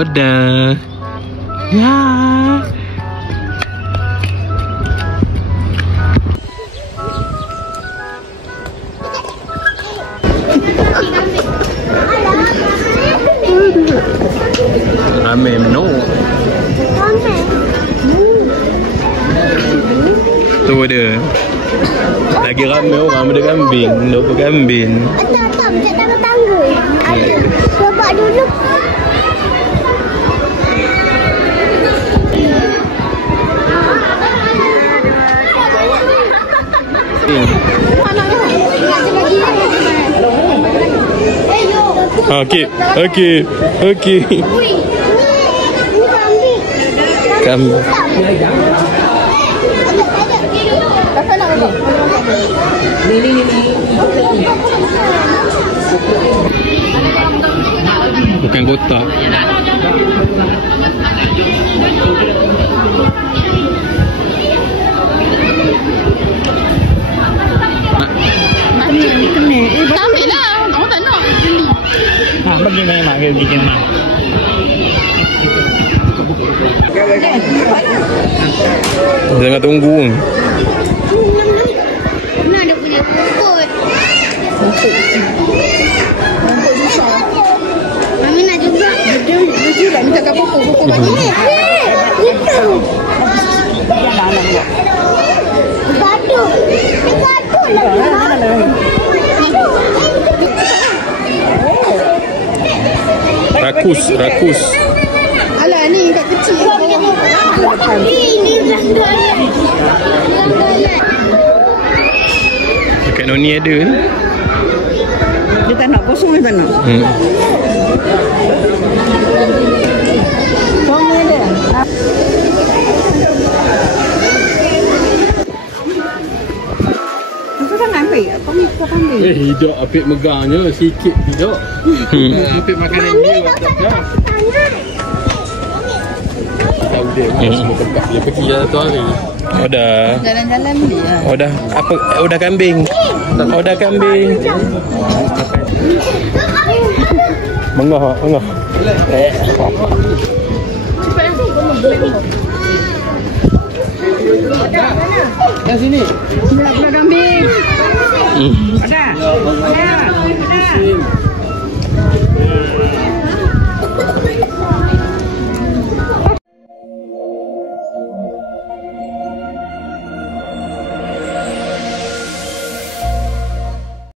Oda. Ya. Ramen no. Tu dia. Lagi ramai orang ada kambing, lupa kambing. Tak, macam tangga-tangga. Ada. Bapak dulu. Okey. Ini kambing. Bukan kotak. Ambil lah. Awak tak nak beli. Bagi main mak ke bikin mak. Jangan tunggu. Mana ada punya rumput. Rumput susah. Mami nak juga. Dia tak minta kat pokok bagi. Itu. Batu. Batu lah. Rakus. Alah ni kat kecil. Ini berat. Dekat Noni ada. Dia tak nak kosong dia tak nak. Kosong dia. Kau tak nak ambil? Kau ambil. Hidup apik megangnya sikit hidup. Apik makanan dia. Tahu dia semua tempat dia pergi satu hari. Jalan-jalan beli lah. Oda kambing. Mengah. Kat sini. Belah kambing. Ada.